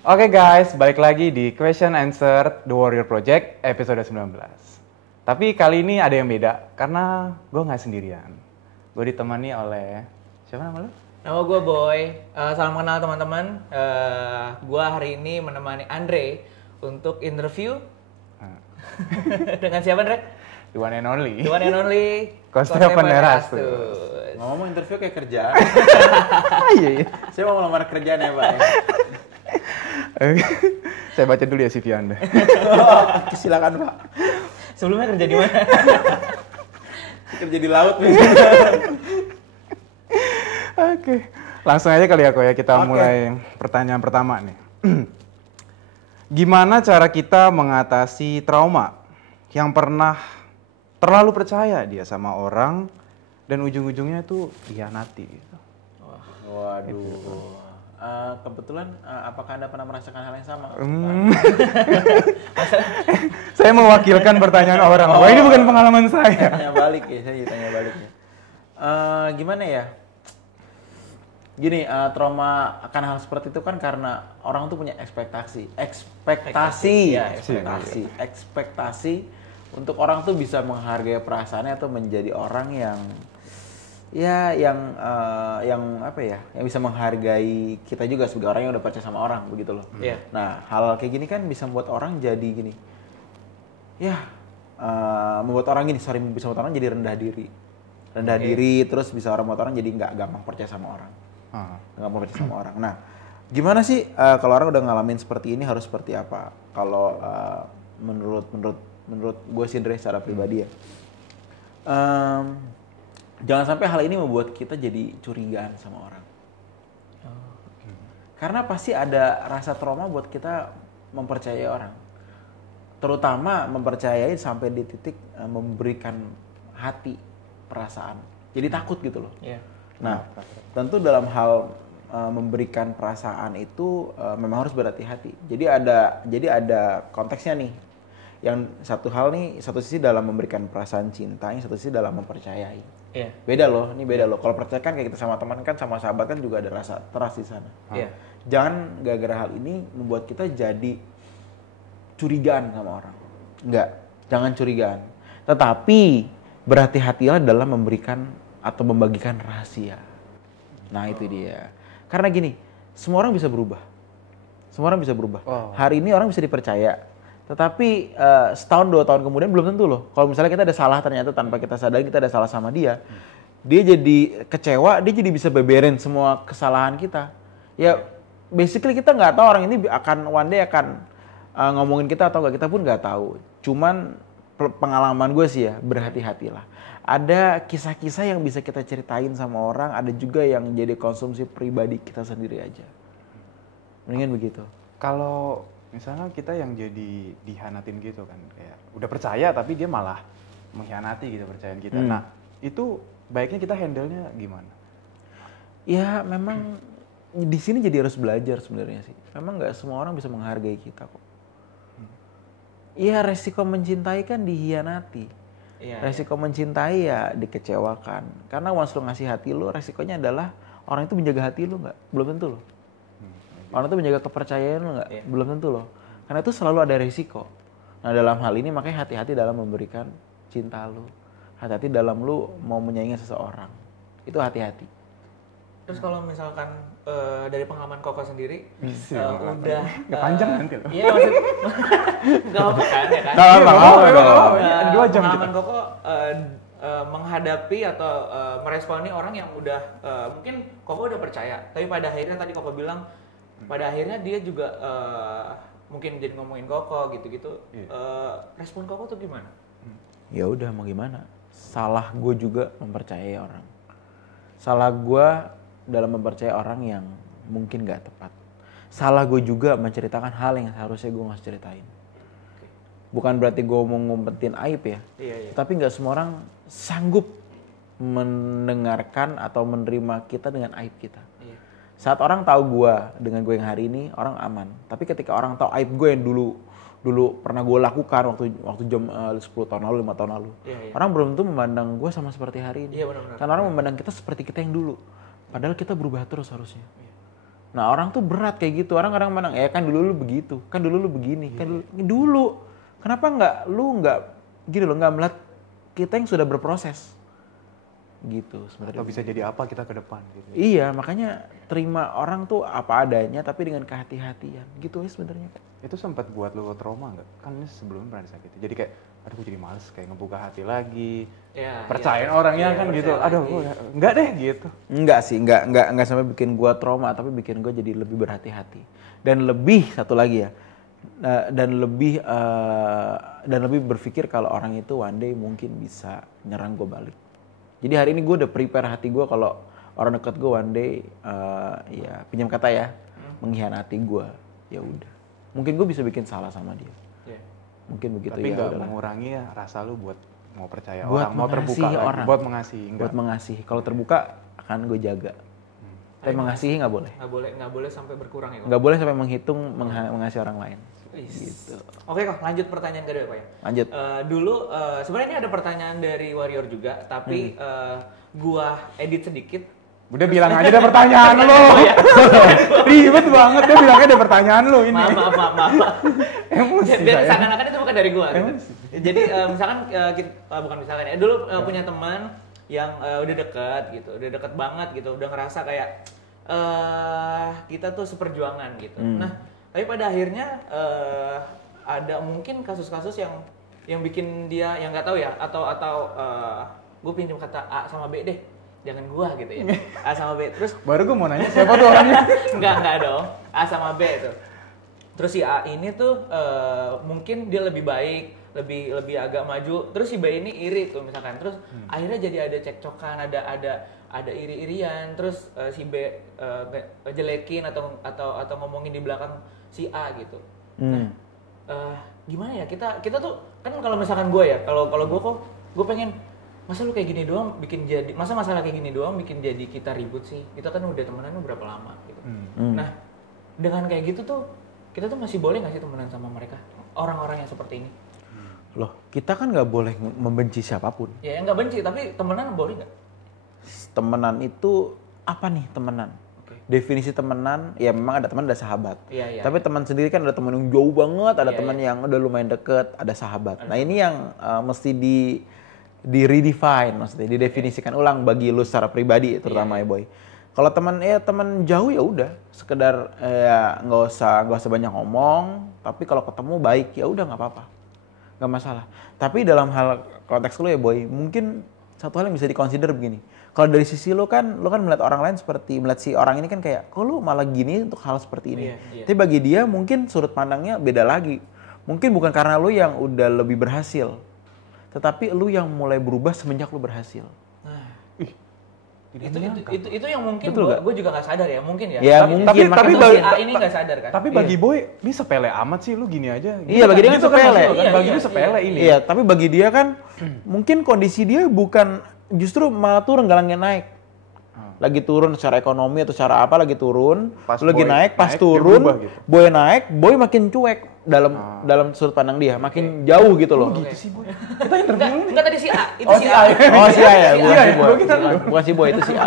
Oke guys, balik lagi di Question Answer The Warrior Project episode 19. Tapi kali ini ada yang beda, karena gue nggak sendirian. Gue ditemani oleh, siapa nama lu? Nama gue Boy. Salam kenal teman-teman. Gue hari ini menemani Andre untuk interview dengan siapa, Andre? The one and only. The one and only Konstepon Erastus. Ngomong interview kayak kerjaan. Iya, iya. Saya mau melamar kerjaan ya Pak. Saya baca dulu ya CV Anda. Silakan Pak. Sebelumnya kerja di mana? Kerja di laut nih. Oke, langsung aja kali ya Ko ya, kita Oke. mulai pertanyaan pertama nih. Gimana cara kita mengatasi trauma yang pernah terlalu percaya dia sama orang dan ujung-ujungnya itu hianati gitu. Waduh. Kebetulan apakah Anda pernah merasakan hal yang sama? Saya mewakilkan pertanyaan orang. Wah, ini bukan pengalaman saya. Tanya balik ya, saya tanya balik ya. Gimana ya? Gini, trauma akan hal seperti itu kan karena orang tuh punya ekspektasi untuk orang tuh bisa menghargai perasaannya atau menjadi orang yang yang bisa menghargai kita juga sebagai orang yang udah percaya sama orang begitu loh. Iya. Nah, hal kayak gini kan bisa membuat orang jadi gini. Bisa membuat orang jadi rendah diri. Terus bisa membuat orang jadi nggak gampang percaya sama orang. Nah, gimana sih kalau orang udah ngalamin seperti ini harus seperti apa? Kalau menurut gue sih Dre secara pribadi ya, jangan sampai hal ini membuat kita jadi curigaan sama orang. Karena pasti ada rasa trauma buat kita mempercayai orang, terutama mempercayai sampai di titik memberikan hati, perasaan. Jadi takut gitu loh. Iya. Nah, tentu dalam hal memberikan perasaan itu memang harus berhati-hati. Jadi ada konteksnya nih. Yang satu hal nih, satu sisi dalam memberikan perasaan cinta, yang satu sisi dalam mempercayai. Iya. Beda loh. Kalau percaya kan kayak kita sama teman kan, sama sahabat kan juga ada rasa trust di sana. Iya. Jangan gara-gara hal ini membuat kita jadi curigaan sama orang. Enggak, jangan curigaan. Tetapi berhati-hatilah dalam memberikan atau membagikan rahasia. Nah, itu dia. Karena gini, semua orang bisa berubah. Oh. Hari ini orang bisa dipercaya. Tetapi setahun, 2 tahun kemudian belum tentu loh. Kalau misalnya kita ada salah ternyata tanpa kita sadari kita ada salah sama dia. Dia jadi kecewa, dia jadi bisa beberin semua kesalahan kita. Ya, basically kita nggak tahu orang ini akan one day akan ngomongin kita atau nggak, kita pun nggak tahu. Cuman pengalaman gue sih ya, berhati-hatilah. Ada kisah-kisah yang bisa kita ceritain sama orang, ada juga yang jadi konsumsi pribadi kita sendiri aja. Mendingan begitu. Kalau misalnya kita yang jadi dihianatin gitu kan, kayak udah percaya tapi dia malah mengkhianati gitu percayaan kita. Nah, itu baiknya kita handle-nya gimana? Ya memang di sini jadi harus belajar sebenarnya sih. Memang nggak semua orang bisa menghargai kita kok. Iya, resiko mencintai kan dihianati. Iya. Resiko mencintai ya dikecewakan. Karena once lu ngasih hati lu, resikonya adalah orang itu menjaga hati lu nggak? Belum tentu loh. Orang itu menjaga kepercayaan lu nggak? Iya. Belum tentu loh. Karena itu selalu ada resiko. Nah, dalam hal ini makanya hati-hati dalam memberikan cinta lu. Hati-hati dalam lu mau menyayangi seseorang. Itu hati-hati. Terus kalau misalkan dari pengalaman Koko sendiri udah Panjang nanti loh. Iya, maksud nggak apa kan ya kan? Nggak apa-apa. Eh, 2 jam pengalaman kita. Koko menghadapi atau meresponi orang yang udah mungkin Koko udah percaya, tapi pada akhirnya tadi Koko bilang pada akhirnya dia juga mungkin jadi ngomongin Koko gitu-gitu. Respon Koko tuh gimana? Ya udah mau gimana? Salah gue juga mempercayai orang. Salah gue dalam mempercayai orang yang mungkin gak tepat. Salah gue juga menceritakan hal yang seharusnya gue gak ceritain. Bukan berarti gue mau ngumpetin aib ya. Iya. Tapi gak semua orang sanggup mendengarkan atau menerima kita dengan aib kita. Iya. Saat orang tahu gue dengan gue yang hari ini, orang aman. Tapi ketika orang tahu aib gue yang dulu pernah gue lakukan waktu jam 10 tahun lalu, 5 tahun lalu. Iya. Orang belum tentu memandang gue sama seperti hari ini. Iya, benar-benar. Karena orang memandang kita seperti kita yang dulu. Padahal kita berubah terus harusnya. Nah orang tuh berat kayak gitu, orang kadang pandang, kan dulu lu begitu, kan dulu lu begini, kan dulu. Kenapa nggak gini loh, nggak melihat kita yang sudah berproses gitu sebenarnya. Atau bisa jadi apa kita ke depan gitu. Iya, makanya terima orang tuh apa adanya tapi dengan kehati-hatian gitu ya sebenarnya. Itu sempat buat lo trauma nggak? Kan ini sebelumnya pernah disakiti. Jadi kayak, aduh gue jadi males kayak ngebuka hati lagi. Ya, Percayain orangnya kan gitu. Aduh, enggak deh gitu. Enggak sih, enggak sampai bikin gua trauma, tapi bikin gua jadi lebih berhati-hati. Dan lebih satu lagi ya, dan lebih berpikir kalau orang itu one day mungkin bisa nyerang gua balik. Jadi hari ini gua udah prepare hati gua kalau orang dekat gua one day, ya pinjam kata ya, mengkhianati gua, ya udah. Mungkin gua bisa bikin salah sama dia. Yeah. Mungkin begitu. Tapi ya. nggak mengurangi ya rasa lu buat mau percaya Buat orang, mau terbuka mengasihi lagi, orang. buat mengasihi. Enggak. Buat mengasihi. Kalau terbuka akan gue jaga. Tapi mengasihi nggak boleh. Nggak boleh sampai berkurang ya kok. Nggak boleh sampai menghitung mengasihi orang lain. Gitu. Oke kok, lanjut pertanyaan kedua Pak ya. Lanjut. Dulu sebenarnya ini ada pertanyaan dari Warrior juga, tapi gua edit sedikit. Udah bilang aja ada pertanyaan lo. Ribet banget, dia bilangnya ada pertanyaan lo ini. Maaf. Emosi Biar saya. seakan-akan itu bukan dari gua. Gitu. Jadi misalkan bukan misalkan ya. Dulu punya teman yang udah deket gitu, udah deket banget gitu, udah ngerasa kayak kita tuh seperjuangan gitu. Nah, tapi pada akhirnya ada mungkin kasus-kasus yang bikin dia yang nggak tahu ya, atau gue pinjam kata A sama B deh, jangan gua gitu ya, A sama B. Terus Baru gue mau nanya siapa tuh orangnya. enggak dong, A sama B itu. Terus si A ini tuh mungkin dia lebih baik, lebih agak maju. Terus si B ini iri tuh misalkan. Terus akhirnya jadi ada cekcokan, ada iri-irian. Terus si B ngejelekin atau ngomongin di belakang si A gitu. Nah, gimana ya, kita tuh kan kalau misalkan gue ya, kalau gue pengen, masa lu kayak gini doang bikin jadi, masa masalah kayak gini doang bikin jadi kita ribut sih, kita kan udah temenan berapa lama gitu. Nah, dengan kayak gitu tuh kita tuh masih boleh nggak sih temenan sama mereka, orang-orang yang seperti ini? Loh, kita kan nggak boleh membenci siapapun. Ya nggak benci, tapi temenan boleh nggak? Temenan itu apa nih temenan? Definisi temenan, ya memang ada teman, ada sahabat. Iya. Tapi teman sendiri kan ada teman yang jauh banget, ada teman yang udah lumayan deket, ada sahabat. Nah ini yang mesti di redefine, maksudnya didefinisikan ulang bagi lu secara pribadi, terutama ya boy. Kalau teman jauh ya udah, sekedar ya nggak usah banyak ngomong. Tapi kalau ketemu baik ya udah nggak apa-apa, nggak masalah. Tapi dalam hal konteks lu ya boy, mungkin satu hal yang bisa dikonsider begini. Kalau dari sisi lu kan melihat orang lain seperti, melihat si orang ini kan kayak, kok lu malah gini untuk hal seperti ini. Iya. Tapi bagi dia mungkin sudut pandangnya beda lagi. Mungkin bukan karena lu yang udah lebih berhasil, tetapi lu yang mulai berubah semenjak lu berhasil. Nah, itu yang mungkin gue juga nggak sadar ya, mungkin ya. Ya mungkin. Tapi si A ini nggak sadar kan. Tapi bagi boy, ini sepele amat sih lu gini aja. Iya, bagi dia kan sepele. Bagi dia sepele ini. Iya, tapi bagi dia kan mungkin kondisi dia bukan, justru malah turun, nggak lagi naik. Lagi turun secara ekonomi atau secara apa, lagi turun, lagi naik, pas turun, gitu. Boy naik, boy makin cuek dalam sudut pandang dia, makin jauh gitu loh. Gitu sih boy. Kita interview lu. Enggak, tadi si A, itu si A. Oh si A ya, bukan si boy, itu si A.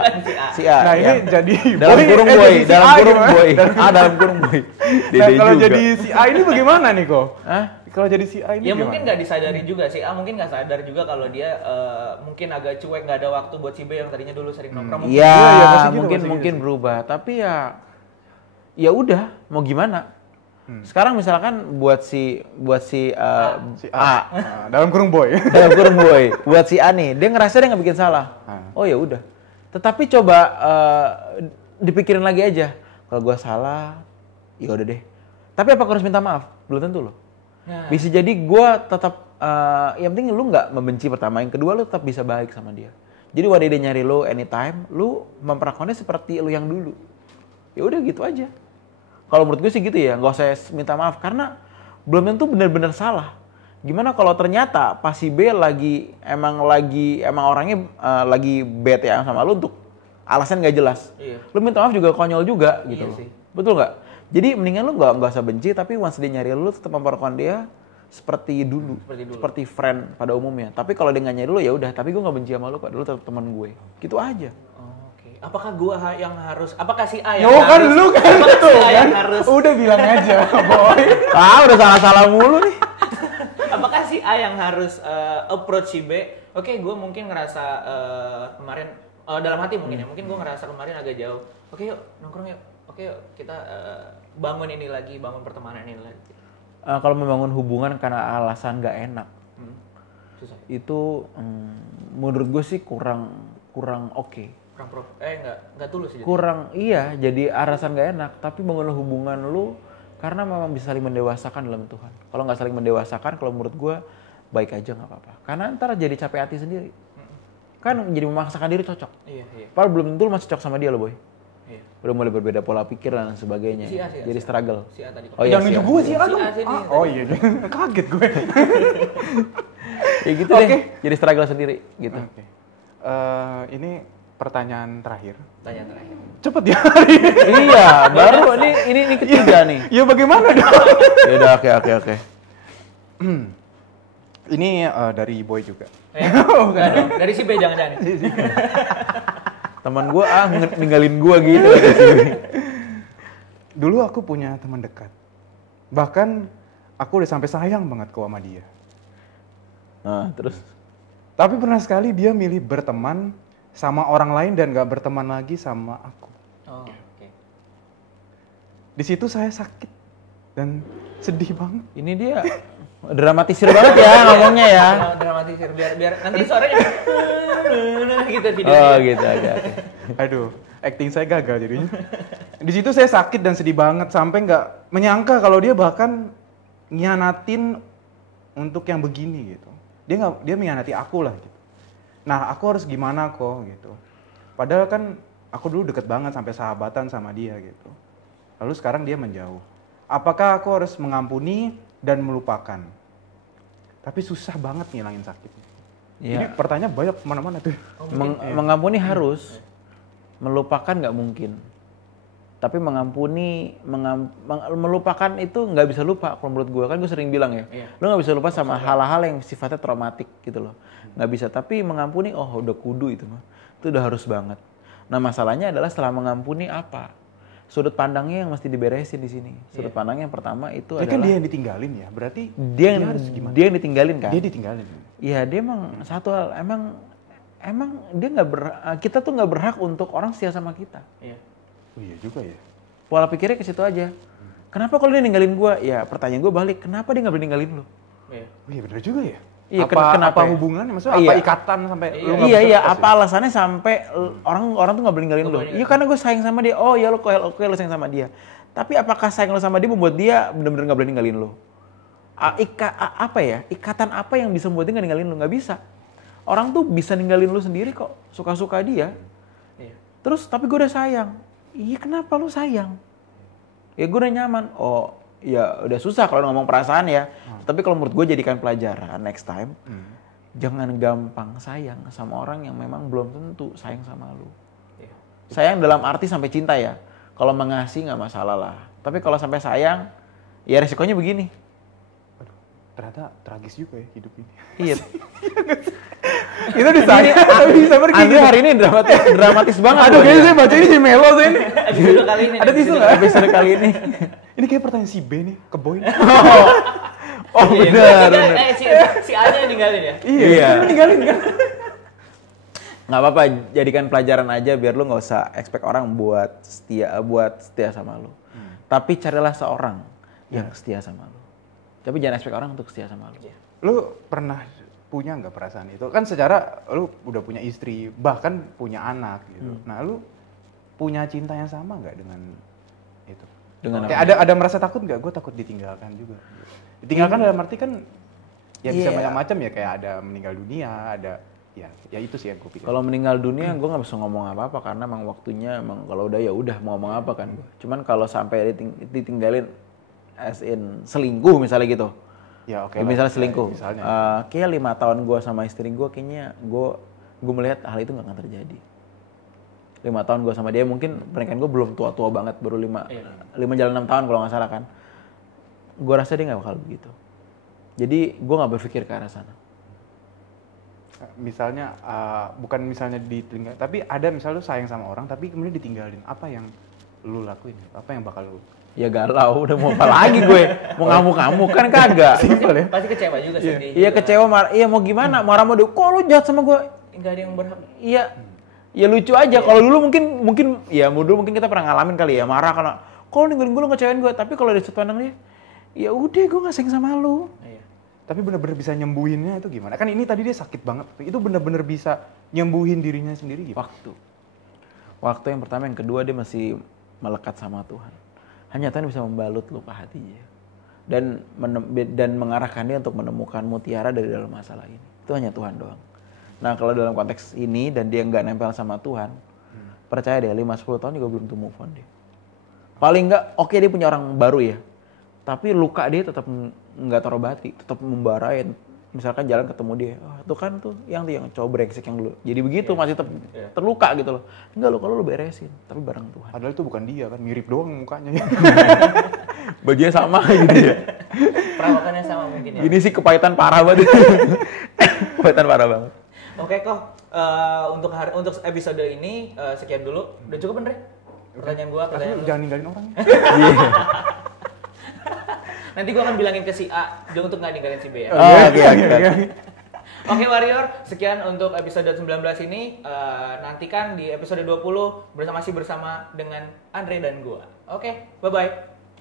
Si A. Nah ini ya. jadi dalam kurung boy, dalam kurung boy. Dalam kurung boy. Nah kalau jadi si A ini bagaimana nih kok? Hah? Kalau jadi si A ini Ya gimana? mungkin nggak disadari juga, si A mungkin nggak sadar juga kalau dia mungkin agak cuek, nggak ada waktu buat si B yang tadinya dulu sering nongkrong. Iya, pasti gitu, mungkin pasti gitu. berubah, tapi ya udah, mau gimana? Sekarang misalkan buat si A. Nah, dalam kurung boy. Dalam kurung boy, buat si A nih, dia ngerasa dia nggak bikin salah. Oh ya udah. Tetapi coba dipikirin lagi aja. Kalau gua salah, ya udah deh. Tapi apa harus minta maaf? Belum tentu loh. Nah. Bisa jadi gua tetap, yang penting lu nggak membenci pertama, yang kedua lu tetap bisa baik sama dia. Jadi wadah dia nyari lu anytime, lu memperlakukannya seperti lu yang dulu. Ya udah gitu aja. Kalau menurut gue sih gitu ya, nggak usah minta maaf karena belum tentu benar-benar salah. Gimana kalau ternyata pas si B emang orangnya lagi bad ya sama lu untuk alasan nggak jelas. Iya. Lu minta maaf juga konyol juga gitu Iya loh. sih. Betul nggak? Jadi mendingan lu nggak usah benci, tapi once dia nyari lu tetap memperlakukan dia seperti dulu, seperti friend pada umumnya. Tapi kalau dia nggak nyari lu ya udah, tapi gue nggak benci sama lu kok, dulu tetap teman gue. Gitu aja. Oke. Apakah gua yang harus? Apakah si A Yo yang kan harus? lu kan Apakah tuh si A yang kan. harus? Udah bilang aja, boy. Udah salah-salah mulu nih. Apakah si A yang harus approach si B? Oke, gue mungkin ngerasa kemarin dalam hati mungkin ya, mungkin gue ngerasa kemarin agak jauh. Oke yuk nongkrong yuk. Oke yuk kita bangun ini lagi, bangun pertemanan ini lagi. Kalau membangun hubungan karena alasan nggak enak, Susah. itu menurut gue sih kurang oke. Kurang nggak tulus sih. Kurang iya, jadi alasan nggak enak. Tapi bangun hubungan lu karena memang bisa saling mendewasakan dalam Tuhan. Kalau nggak saling mendewasakan, kalau menurut gue baik aja nggak apa-apa. Karena ntar jadi capek hati sendiri. Kan jadi memaksakan diri cocok. Iya. Padahal belum tentu lu masih cocok sama dia loh boy. Iya. Udah mulai berbeda pola pikir dan sebagainya. Si A. Jadi struggle. Si A tadi. Oh iya, Jangan si A. nunjuk gue sih, Si aduh. A sini. Oh iya, kaget gue. Ya gitu deh. Jadi struggle sendiri gitu. Oke. Ini pertanyaan terakhir. Tanya terakhir. Cepet ya. Iya, baru ini ketiga nih. Ya bagaimana dong? Ya udah oke. Ini dari Boy juga. Enggak dong. Dari si B jangan-jangan. Teman gua ninggalin gua gitu. Dulu aku punya teman dekat. Bahkan aku udah sampai sayang banget ke sama dia. Nah, terus Tapi pernah sekali dia milih berteman sama orang lain dan gak berteman lagi sama aku. Oh, oke. Di situ saya sakit dan sedih banget. ini dia dramatisir banget ya ngomongnya ya. Dramatisir biar nanti suaranya gitu video. Oh gitu, oke. Aduh, acting saya gagal jadinya. Di situ saya sakit dan sedih banget sampai nggak menyangka kalau dia bahkan ngianatin untuk yang begini gitu. Dia mengkhianati aku lah gitu. Nah, aku harus gimana kok gitu. Padahal kan aku dulu deket banget sampai sahabatan sama dia gitu. Lalu sekarang dia menjauh. Apakah aku harus mengampuni dan melupakan? Tapi susah banget ngilangin sakit. Jadi Iya. pertanyaan banyak kemana-mana tuh. Mengampuni harus, melupakan nggak mungkin. Tapi melupakan itu nggak bisa lupa. Kalau menurut gue kan gue sering bilang ya, Iya. lo nggak bisa lupa sama hal-hal yang sifatnya traumatik gitu loh. Nggak bisa. Tapi mengampuni, oh udah kudu itu mah. Itu udah harus banget. Nah masalahnya adalah setelah mengampuni apa? Sudut pandangnya yang mesti diberesin di sini. Sudut pandang yang pertama itu Jadi adalah kan dia yang ditinggalin ya, berarti dia harus gimana? yang ditinggalin kan? Dia ditinggalin. Iya dia emang satu hal emang dia nggak kita tuh nggak berhak untuk orang setia sama kita. Iya. Oh iya juga ya. Pola pikirnya ke situ aja. Kenapa kalau dia ninggalin gua? Ya pertanyaan gua balik, kenapa dia nggak boleh ninggalin lu? Iya. Oh iya benar juga ya. Iya, Kenapa ya? hubungannya? Maksudnya Iya. apa ikatan sampai lu nggak Iya bisa iya, lepas apa ya? alasannya sampai orang tuh nggak boleh ninggalin lu? Iya karena gue sayang sama dia. Oh ya lu lu sayang sama dia. Tapi apakah sayang lu sama dia membuat dia benar-benar nggak boleh ninggalin lu? Apa ya? Ikatan apa yang bisa membuat dia nggak ninggalin lu? Nggak bisa. Orang tuh bisa ninggalin lu sendiri kok, suka-suka dia. Iya. Terus tapi gue udah sayang. Iya kenapa lu sayang? Ya gue udah nyaman. Oh ya udah susah kalau ngomong perasaan ya. Tapi kalau menurut gue jadikan pelajaran next time. Jangan gampang sayang sama orang yang memang belum tentu sayang sama lu. Iya. Sayang dalam arti sampai cinta ya. Kalau mengasihi nggak masalah lah. Tapi kalau sampai sayang, ya resikonya begini. Aduh, ternyata tragis juga ya hidup ini. Iya. Kita disayang tapi bisa pergi. Andre hari ini dramatis banget. Aduh, loh, kayaknya ya. saya baca ini si Melo saya ini. Episode kali ini. Ada tisu nggak? Episode kali ini. Ini kayak pertanyaan si B nih ke Boy. Oh Iya, benar. si A-nya yang ninggalin ya? Iya. Tinggalin kan. Nggak apa-apa, jadikan pelajaran aja biar lu nggak usah expect orang buat setia sama lu. Tapi carilah seorang yang setia sama lu. Tapi jangan expect orang untuk setia sama lu. Lu pernah punya nggak perasaan itu? Kan secara lu udah punya istri, bahkan punya anak gitu. Nah, lu punya cinta yang sama nggak dengan itu? Dengan Kayak ada merasa takut nggak? Gue takut ditinggalkan juga. Ditinggalkan dalam arti kan ya bisa Iya. macam-macam ya, kayak ada meninggal dunia, ada ya itu sih yang gue pikir. Kalau meninggal dunia gue nggak bisa ngomong apa-apa karena emang waktunya emang kalau udah ya udah mau ngomong apa kan gue. Cuman kalau sampai ditinggalin as in selingkuh misalnya gitu. Ya oke. Ya, misalnya selingkuh. Misalnya. Kayak 5 tahun gue sama istri gue kayaknya gue melihat hal itu nggak akan terjadi. 5 tahun gue sama dia mungkin pernikahan gue belum tua-tua banget, baru 5 jalan 6 tahun kalau nggak salah kan. Gue rasa dia nggak bakal begitu. Jadi gue nggak berpikir ke arah sana. Misalnya bukan misalnya ditinggal, tapi ada misalnya lu sayang sama orang tapi kemudian ditinggalin, apa yang lu lakuin? Apa yang bakal lu? Ya galau, udah mau apa lagi gue? Mau ngamuk-ngamuk kan kagak. Simpel ya. Pasti kecewa juga, sedih. Iya juga. kecewa, iya mau gimana? Marah mau dia, kok lu jahat sama gue? Nggak ada yang berhak. Iya. Ya lucu aja. Kalau dulu mungkin ya dulu mungkin kita pernah ngalamin kali ya marah karena kok lu ninggalin gue, lu ngecewain gue. Tapi kalau dari sudut pandang dia, ya udah gue nggak sayang sama lu. Iya. Tapi benar-benar bisa nyembuhinnya itu gimana? Kan ini tadi dia sakit banget. Itu benar-benar bisa nyembuhin dirinya sendiri gitu. Waktu yang pertama, yang kedua dia masih melekat sama Tuhan. Hanya Tuhan bisa membalut luka hatinya dan mengarahkan dia untuk menemukan mutiara dari dalam masalah ini. Itu hanya Tuhan doang. Nah kalau dalam konteks ini dan dia nggak nempel sama Tuhan, percaya deh 5-10 tahun juga belum move on deh. Paling nggak, oke dia punya orang baru ya, tapi luka dia tetap nggak terobati, tetap membara ya. Misalkan jalan ketemu dia, oh, itu kan tuh yang cowok brengsek yang dulu. Jadi begitu masih terluka gitu loh. Enggak lo, kalau lo beresin, tapi bareng Tuhan. Padahal itu bukan dia kan, mirip doang mukanya. Bajunya sama gitu ya. Perawakannya sama mungkin ya. Ini sih kepahitan parah banget. Kepahitan parah banget. Oke kok, untuk episode ini sekian dulu. Udah cukup Andre? Pertanyaan gua, pertanyaan lu. Jangan ninggalin orang. Nanti gua akan bilangin ke si A untuk nggak ninggalin si B ya. Oke. Oke Warrior, sekian untuk episode 19 ini. Nantikan di episode 20 bersama dengan Andre dan gua. Oke, bye-bye.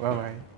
Bye-bye.